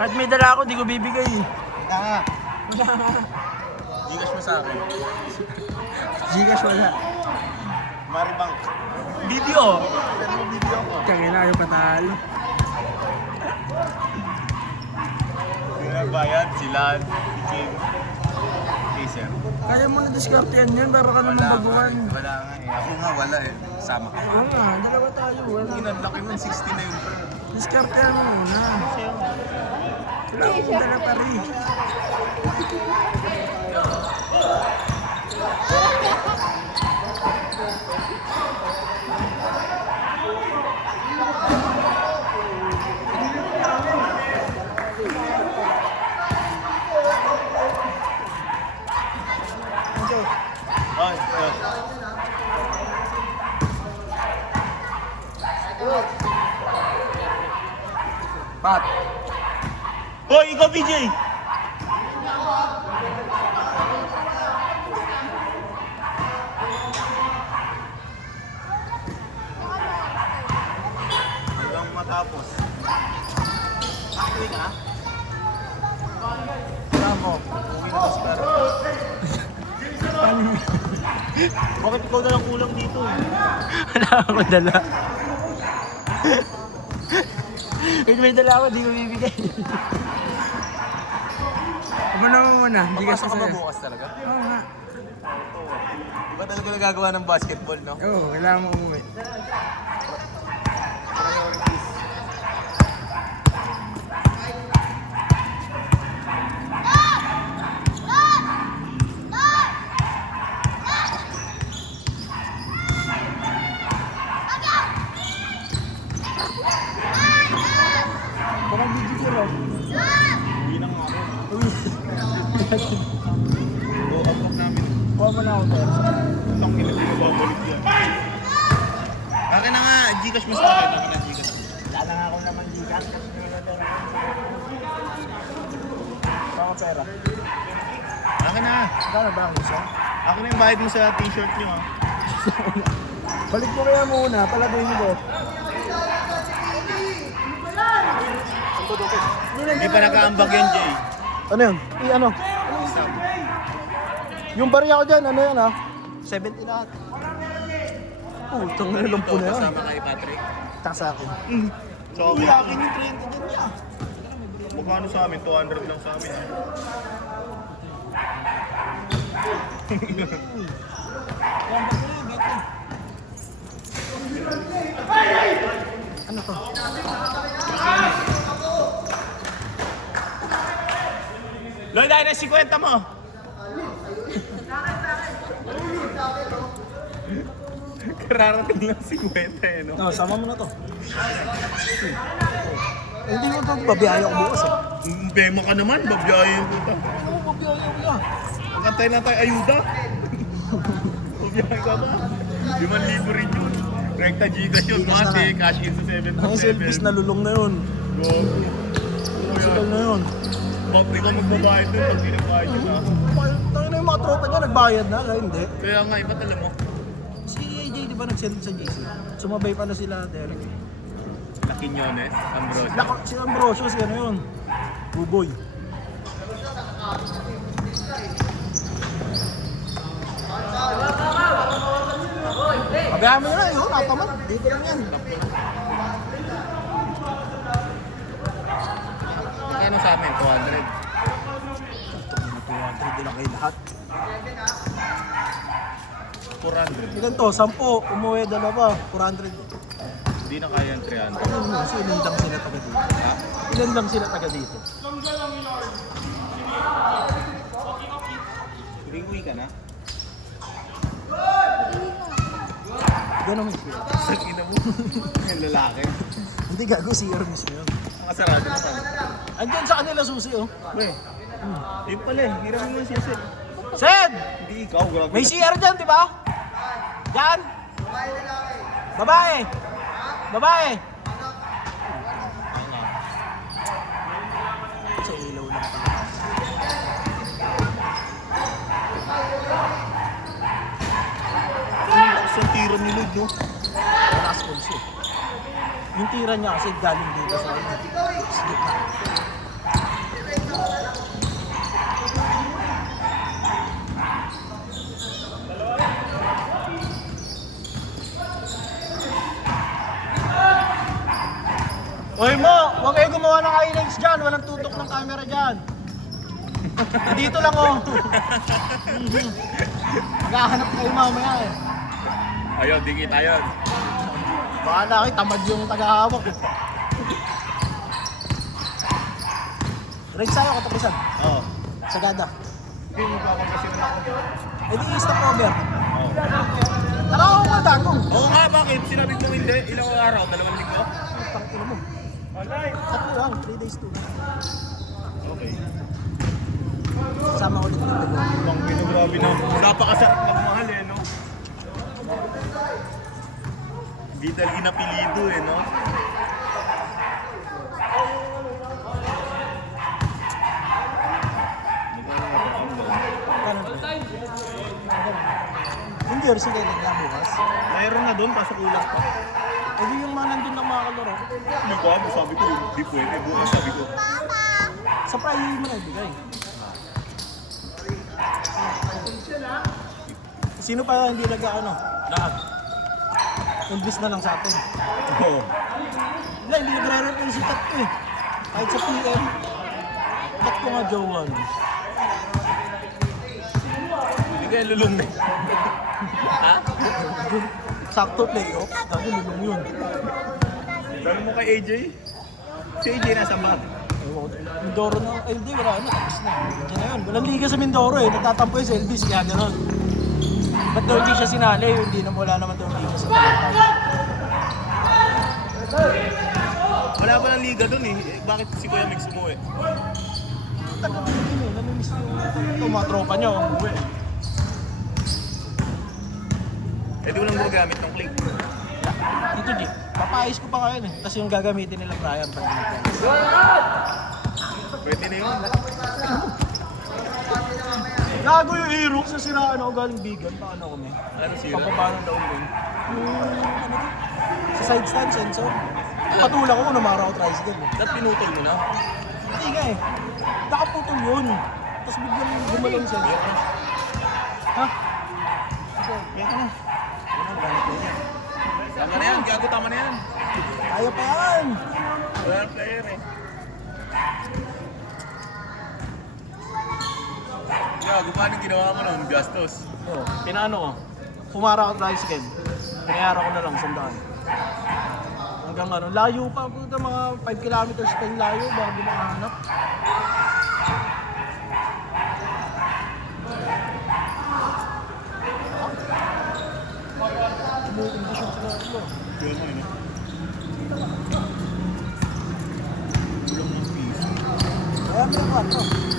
Kahit may dala ako, di ko bibigay. Wala nga. Gcash mo sa akin. Gcash wala. Maribank. Video! Send mo video ko. Kaya na ayaw patalo. Yung nagbayad, sila, Kim, Kaser. Kaya mo na diskarte yan para ka naman baguhan. Wala nga eh. Ako nga wala eh. Sama ka. Oo nga, dalawa tayo. Wala. Ginadlaki mo 60 na yun. Diskarte yan mo muna. Wala akong dala pa rin. Pat! Hoy, ikaw BJ! Hanggang matapos. Uwi ka? Bravo. Uwi na kasi pero. Bakit ikaw na lang kulang dito? Wala akong dala. Kung may dala ako, di ko bibigay. Aba naman muna, hindi ka Papasok ka ba sasaya. bukas talaga? Oo nga. Iba talaga nagagawa ng basketball, no? Oo, kailangan mo umuwi. Parang gigigil oh. Uwi na nga ako. Uwi. Oo, abok namin. Kuha mo na ako pero. Itong hindi ko babalik yan. Akin na nga, Gcash mo sa akin. Akin na Gcash. Wala na nga ako naman gigas kasi nilagay ako sa pera. Akin na. Gano'n ba ang isa? Akin na yung bayad mo sa t-shirt nyo, ha? Balik mo kaya muna, palagay mo ko. Hindi pa nakaambag yan, Jay. Ano yun? Ano? Yung barya ko dyan, ano yan ha? 70 lahat. Putang na lumpo na yan. Kasama kay Patrick. Tak sa akin. So, Uy, akin yung 30 din niya. magkano sa amin? 200 lang sa amin. Ano to? Loy, dahil na 50 mo! Kararating lang 50 eh, no? No, sama mo na to. Hindi mo to, babiyahe ako bukas eh. Bema ka naman, babiyahin ko ito. Ano mo babiyahe ako yan? Magkantay na tayo, ayuda! Babiyahin ka ba? 5,000 rin yun. Rekta Gcash yun, Gcash na mati, nga. cash in sa 7.7. Ang selfies na lulong na yun. Physical na yun. Bakit ikaw magbabayad doon pag pinabayad yun, ha? Tangin na yung mga tropa niya, nagbayad na, kaya hindi. Kaya nga, iba't alam mo. Si AJ di ba nag-send sa GC? Sumabay pala sila Derek eh. Na Quiñones, Ambrosio. Si Ambrosio, si ano yun? Buboy. Pabayaan mo na lang, yun, natamad. Dito lang yan. Magkano sa amin? 200. 200 din lang kayo lahat. 400. Ilan to? 10. Umuwi dalawa. 400. Hindi na kaya ang 300. Ano mo? So, ilan lang sila taga dito? Ha? Ilan lang sila taga dito? Uwi ka na? Gano'n mo sila? Sa ina mo. Yung lalaki. Hindi gago, CR mismo yun. Ang kasarado na kami. Andyan sa kanila susi, oh. Weh. Yun pala eh. Hiram mo yung susi. Sed! Hindi ikaw. Grabe. May CR dyan, di ba? Dyan? Babae! Babae! Sa ilaw lang pala. Sa tira ni Lud, no? Wala sa konso. Yung tira niya kasi galing dito sa ano. Sa gitna. Oy mo, huwag kayo gumawa ng highlights dyan. Walang tutok ng camera dyan. Dito lang oh. Maghahanap kayo mamaya eh. Ayun, di kita yun. Baka na tamad yung tagahawak eh. Right sa'yo, katapisan. Oo. Sagada. Hindi mo pa ako kasi na ako. Eh di stop over. Oo. Nakakaw mo dagong. Oo nga, bakit? Sinabi mo hindi. Ilang araw? 2 linggo? Tangina mo. Tatlo lang, 3 days to. Okay. Sama ulit ng dalawa. Ibang grabe na. Napakasarap magmahal eh, no? Hindi talaga napilido eh, no? Yung jersey kailan niya bukas? Mayroon na doon, kaso kulang pa. Eh di yung mga nandun ng mga kalaro. Hindi ko alam, sabi ko, hindi pwede. Bukas sabi ko. Sa Friday mo na ibigay. Sino pa hindi nag-ano? Lahat. Elvis na lang sa atin. Oo. Wala, hindi nagre-replace si Tat ko eh. Kahit sa PM. Tat ko nga Jowan. Hindi kaya lulong na. Ha? Sakto playoff. Dati lulong yun. Sabi mo kay AJ? Si AJ nasa map. Mindoro na. Ay hindi, wala na. Tapos na. Diyan na yun. Walang liga sa Mindoro eh. Nagtatampo yung si Elvis. Kaya gano'n. Ba't daw hindi siya sinali? Hindi na wala naman daw liga sa Talentay. Wala pa ng liga doon eh. Bakit si Kuya Mix umuwi? Tagal din yun eh. Namimiss yung mga tropa niya. Umuwi. Eh di ko lang gumagamit ng click. Dito di. Papayos ko pa ngayon eh. Tapos yung gagamitin nila Brian pag nag-tennis. Pwede na yun. Gago yung hero sa siraan ako galing bigan. Paano kami? Ano sira? Papaba ng daon doon. Ano to? Sa side stand sensor. Patulak ko kung namara ako tricycle. Dapat pinutol mo na. Hindi nga eh. Nakaputol yun. Tapos biglang gumalaw yung sensor. Ha? Kaya ka na. Tama na yan, gago tama na yan. Ayaw pa yan. Wala ng player eh. Gago, paano ginawa mo nun? Gastos. Oo. Pinaano ko? Pumara ako tricycle. Pinayara ko na lang 100. Hanggang ano, layo pa. Puta, mga 5 kilometers pa yung layo bago makahanap. Kumuundisyon sila ako. Yun mo yun. Kulang ng piso. Kaya may kwarto. Ako 5.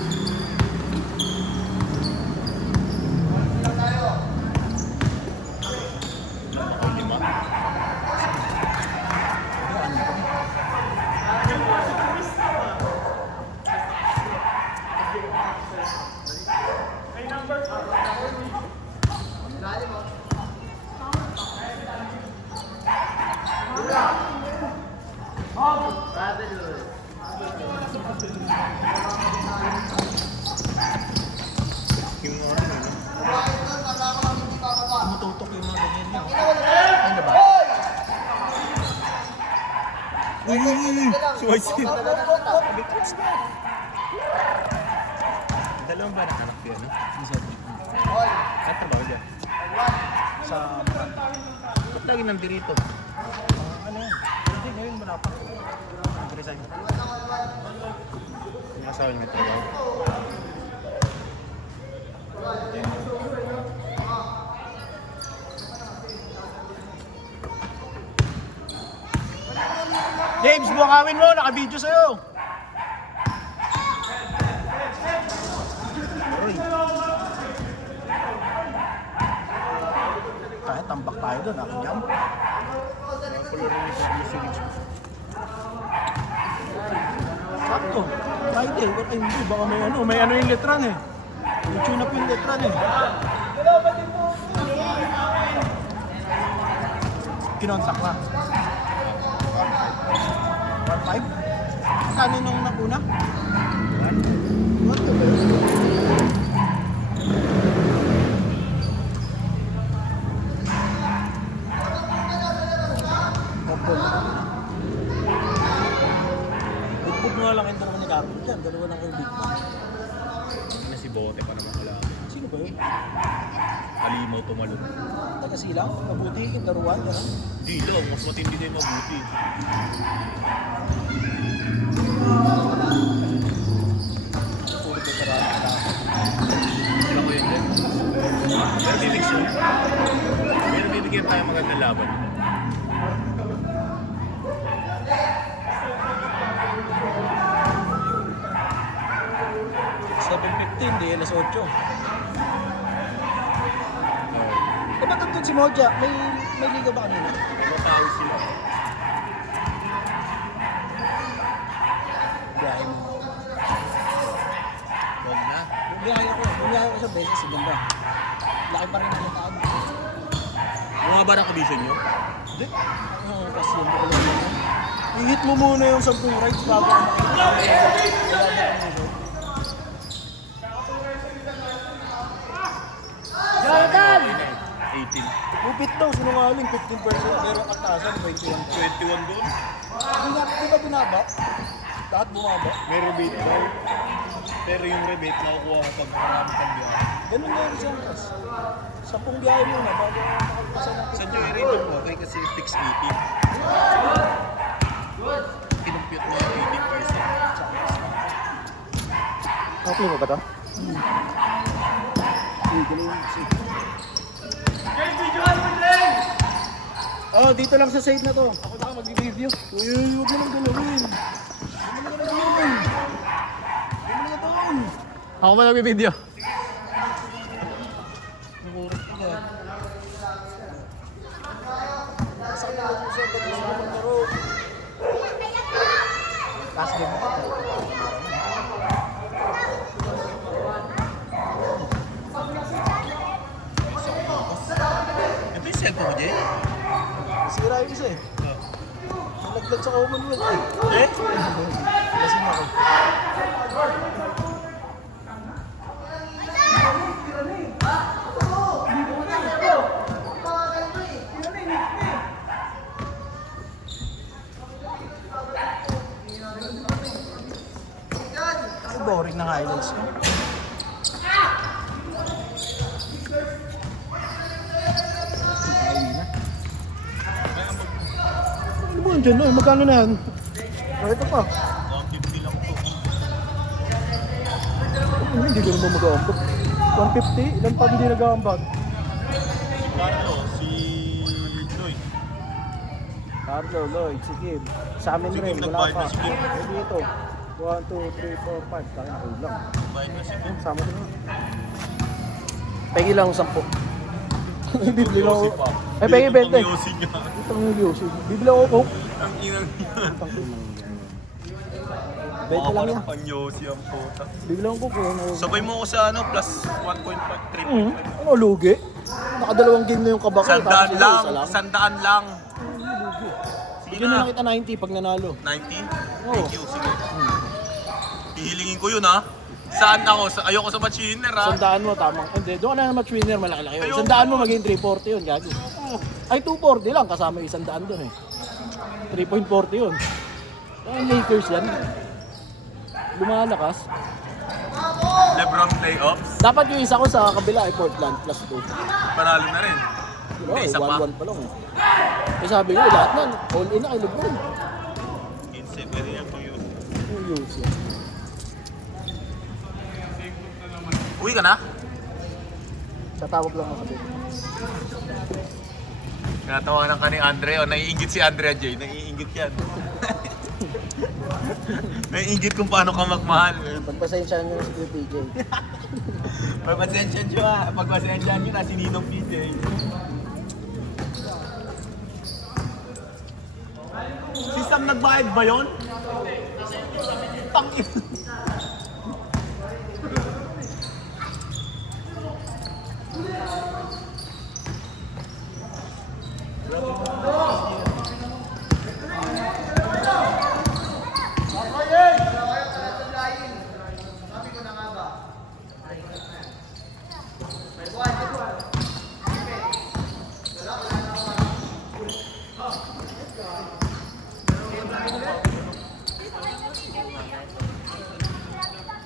Yung ano, Tumututok yung mga ganyan niya. Ayun na ba? Sumasin. Dalawang ba anak yun, no? Saan trabaho dyan? Sa Ba't lagi nandirito? ano yan? Hindi, ngayon wala pa. Nag-resign. Yung asawa niya trabaho. James, buwakawin mo! Naka-video sa'yo! Uy. Kahit tambak tayo doon, akin jump. Sakto. Friday. Ay, hindi. Baka may ano yung letran eh. May tune up yung letran eh. Kinontak na. 1.5? Kano nung nakuna? 1? Bukod mo nga lang yung dalawa ni Carlo dyan. Dalawa lang yung big man. Na si Bote pa naman wala. Sino ba yun? Alimaw tumalon. Taga silang? Mabuti yung daruan. Gano'n? Di lang, mas matindi na yung mabuti. Puro ko parang Wala ko yun din. Pero bibigyan. Pero bibigyan tayo magandang laban. Hindi, alas 8. Eh, ba't nandun si Moja? May liga ba kanina? Matao sila. Biyahe mo. Huwag na. Bumiyahe ko sa beses, si Ganda. Laki pa rin ang taon. Bumaba na condition nyo? Hindi. Kasi yun ko lang. I-hit mo muna yung 10 rides bago ka makikita. Wala na condition. Jordan! 18. Lupit daw, sinungaling 15%, pero katasan 21. 21 doon? Di ba binaba? Lahat bumaba. May rebate daw. Pero yung rebate nakukuha ko pag marami kang biyahe. Ganun na yung isang kas. 10 biyahe muna bago makalipasan ng Sa Joyride mo, okay kasi fix 18. Kinumpute mo yung 18%. Okay mo ba ito? Oh, dito lang sa side na to. Ako na mag-review. Uy, huwag mo nang galawin. Ako ba nagbibideo? Last game mo. Ito yung cellphone mo, Jay? Sira yung isa eh. Nalaglag sa Commonwealth eh. Eh? Lasing ako. Kasi boring ng highlights ko. Ano ba yun dyan? No? Magkano na yan? Oh, ito pa. 150 lang to. Hindi ko naman mag-aambag. 150? Ilan pa hindi nag-aambag? Si Carlo, si Lloyd. Carlo, Lloyd, si Kim. Sa amin Si rin, Kim wala nagbayad pa. na si Kim. Eh, dito. 1, 2, 3, 4, 5. Takin ako lang. Bayad na si Kim. Sama ko na. Pengi lang 10. Bibili lang ako. Yossi pa. Eh, pengi 20. Yossi niya. Ito ang Yossi. Bibili ako Coke. Ang inang yan. 20 lang yan. Pang Yossi ang puta. Bibili ako Coke. Sabay mo ako sa ano, plus 1.5, 3. Ano, lugi? Nakadalawang game na yung kabakal. Sandaan tapos lang, isa sandaan lang. Lugi. Sige Bigyan na lang kita 90 pag nanalo. 90? Oo. Thank you, sige. Hihilingin ko yun ha. Saan ako? Ayoko sa match winner ha. Sandaan mo, tamang. Hindi, doon ka na match winner, malaki-laki yun. Ayoko. Sandaan mo, maging 340 yun, gago. Ay, 240 lang, kasama yung sandaan doon eh. 3.40 yun. Ay, Lakers yan. Lumalakas. Lebron playoffs. Dapat yung isa ko sa kabila ay Portland plus 2. Panalo na rin. Diba? Hindi, isa pa. 1-1 pa lang eh. Eh sabi ko, lahat nan, all in na kay Lebron. 15, pwede yan po yun. Yung use yan. Uwi ka na? Tatawag lang ako sabi. Natawanan ka ni Andre. O, naiingit si Andre J. Naiingit yan. Naiingit kung paano ka magmahal. Pagpasensyahan nyo si PJ. Pagpasensyahan nyo ha. Pagpasensyahan nyo na si Ninong PJ. Si Sam nagbayad ba yun? Tangin.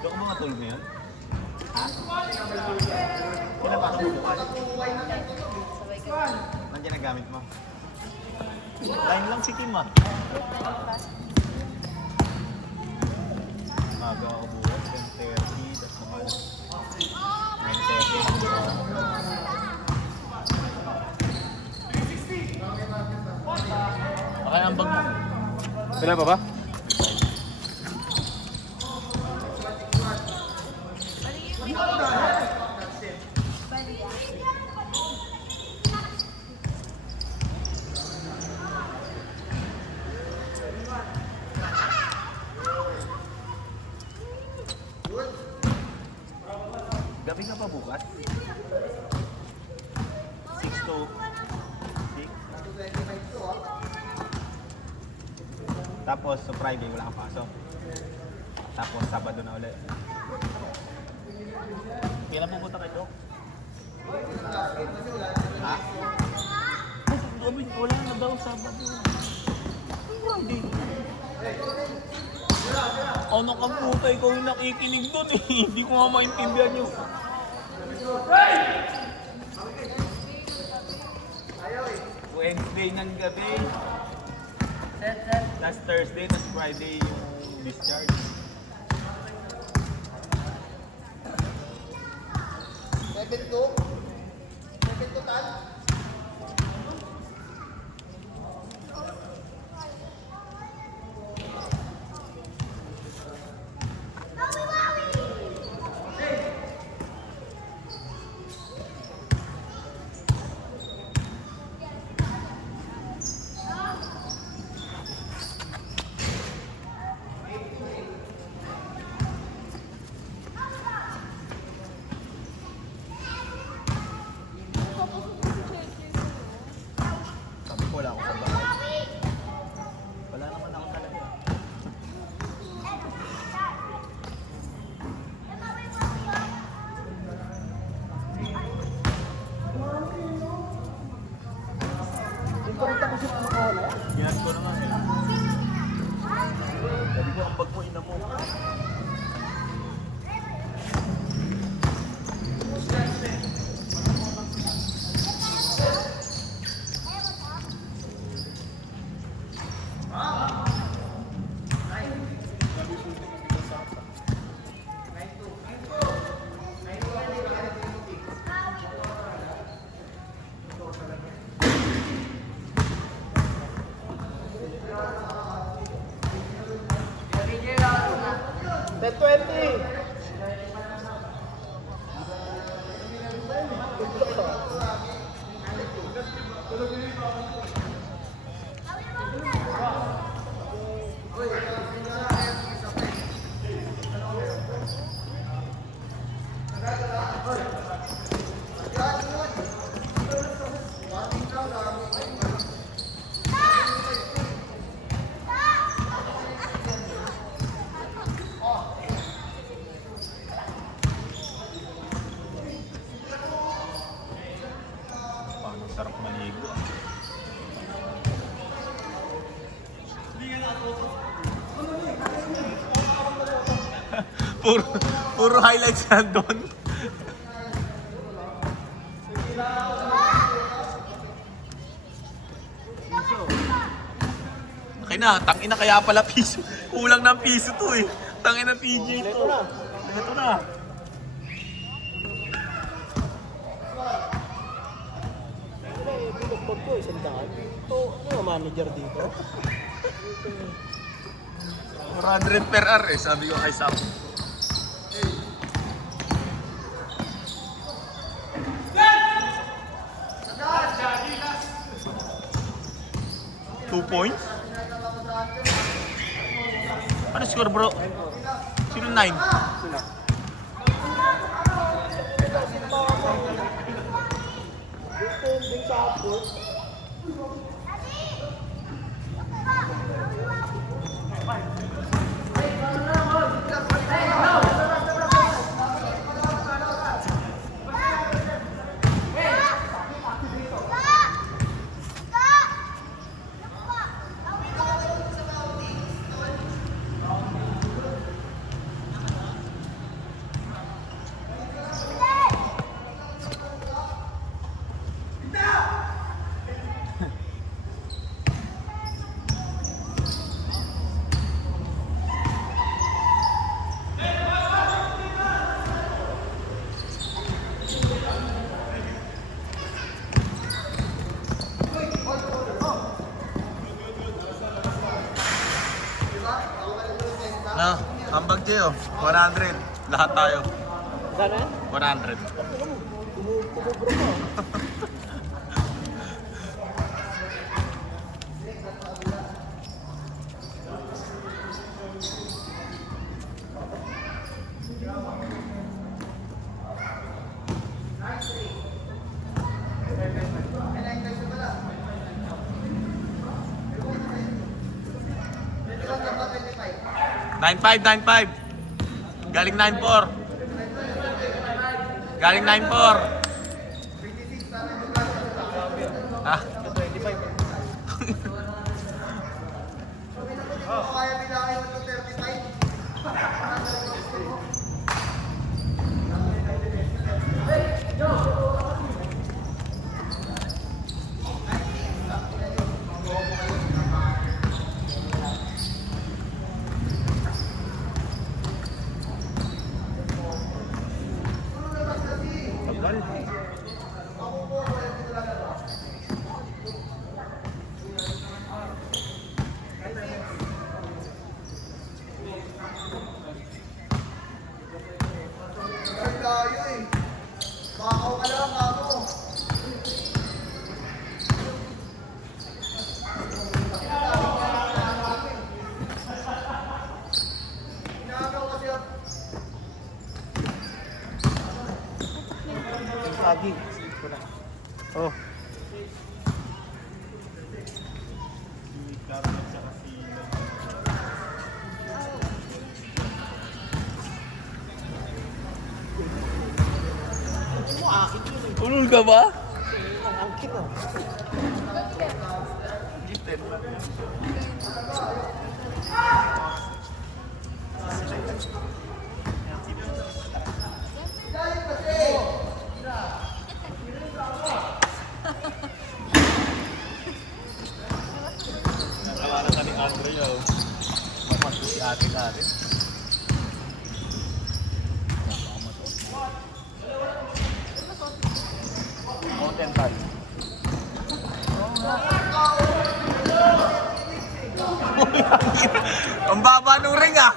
Doon ko mga tulog na yun? Pinapasok mo bukas? Nandiyan ang gamit mo? Line lang si Kim ah. Maga ako bukas, 10:30, tapos mga 9:30. Baka ang bag mo. Sila pa ba? Gabi ka pa bukas? 6 to 6? Tapos sa Friday wala kang pasok. Tapos Sabado na ulit. Kailan pupunta kayo? Ha? Gabi, wala na daw Sabado. Friday. Ano ka puta, ikaw yung nakikinig doon eh. Hindi ko nga maintindihan yung... Wednesday ng gabi. Last Thursday, tapos Friday yung discharge. Sabi ko wala ako sa bahay. Wala naman ako talaga. Yan ko naman eh. Sabi ko ang bag mo ina mo. Puro highlights nandun. Okay na, tangin na kaya pala piso. Kulang ng piso to eh. Tangin na PJ to. Ito na. Binugbog ko, isang daan. Ito, ano ang manager dito? 400 per hour eh, sabi ko kay Sam. Two points? Ano score bro? Sino 9? Sila. Depending sa upload. No, ambag Gio, 100. Lahat tayo. Sana? 100. Kumubro ko. Nine five. Galing 9-4. Galing 9-4. Ah. Lagi. Oh. Ulul ka ba? Ang angkit oh. Gifted. Nakawalan ka ni Andre yun. Mapasok si ate. Continental. Ang baba nung ring ah.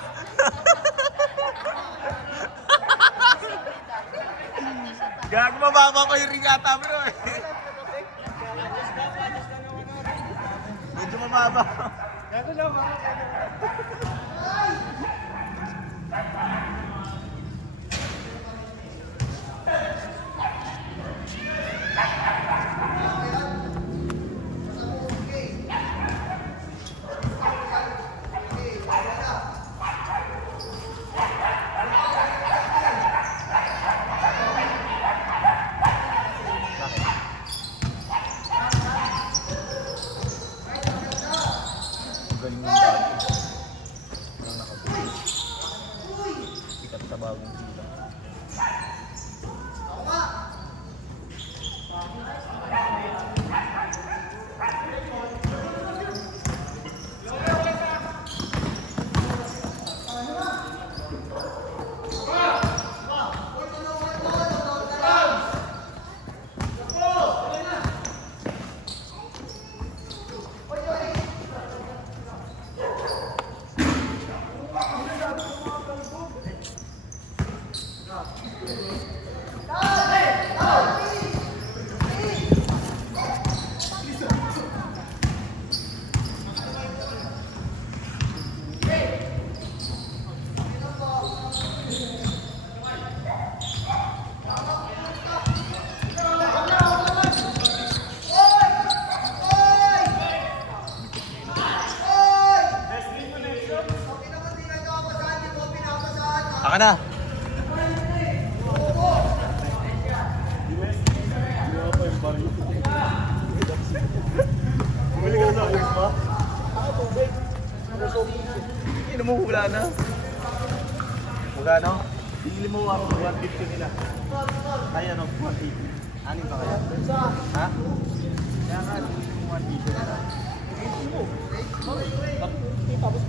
Gago mababa pa yung ring ata bro eh. Medyo mababa. Gago lang ba? Galing ng dati. bagong bilang. Aka na. Bumili ka na sa ayos pa? Hindi mo hula na. Magkano? Bili mo 150 nila. Ay ano, 180. Anin ba kaya? Ha? Kaya nga, bili mo 150 nila. Tapos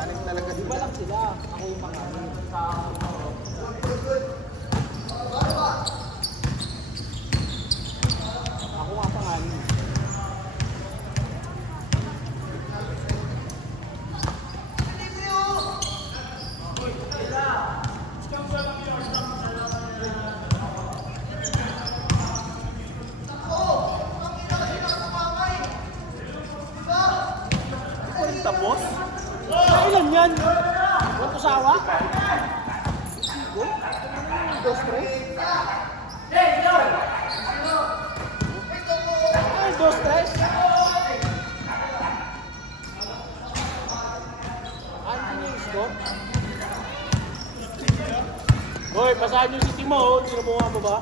anim talaga sila. Iba lang sila. Ako yung mga ako nga panganin. Tapos? Kailan yan? Walang usawa? Go? 2-3? Ay, 2-3? Ano yung score? Hoy, pasahan yung si Timo. Sinubukan mo ba?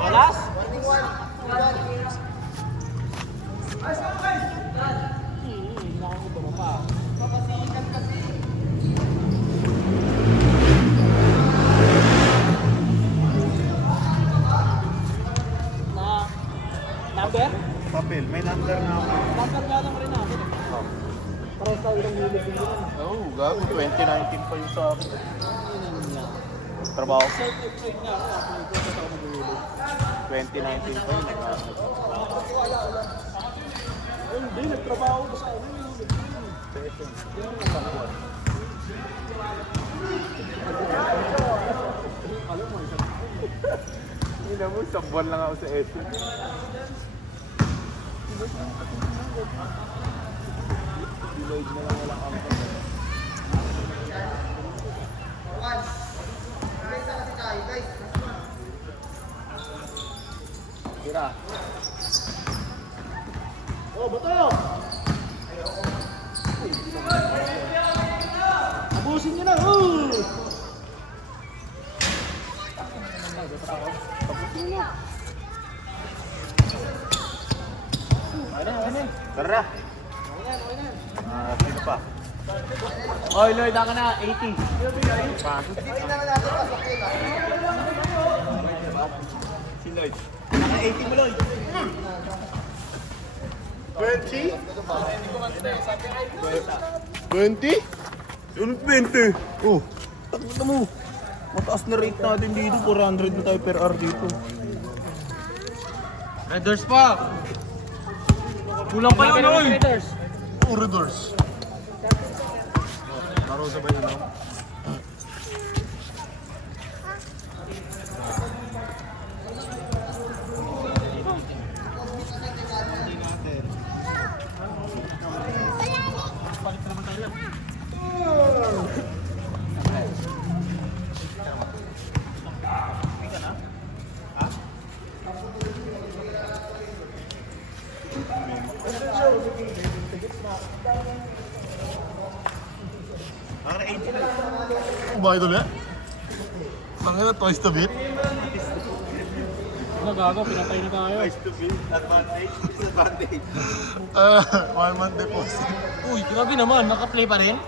Alas? Number? Papel, may number na ako. Number nga lang rin natin. Para sa ilang unit din yun. Oo, gago. 2019 pa yung sa akin. Trabaho. Website nga ako. Ako ito sa mag-uuli. 2019 pa yun. Hindi, nagtrabaho ko sa ano. Hindi na mo, isang buwan lang ako sa SM. Delayed na lang walang angkot. Tira. Oh, bato! Abusin nyo na! Tapusin nyo! Ano? Tara! Sino pa? Oy, Lloyd, ako na, 80. Si Lloyd. Naka 80 mo, Lloyd. 20? 20? Yung 20? Oh, takot mo. Mataas na rate natin dito. 400 na tayo per hour dito. Red Doors pa! Kulang pa yun, Lloyd! Puro doors. Laro sa ba yun, no? Ang 80 na. Bakit ulit? Tangina, twice the beat. Nagago, pinatay na tayo. Twice to beat. Advantage. Disadvantage. 1 month deposit. Uy, grabe naman, naka-play pa rin.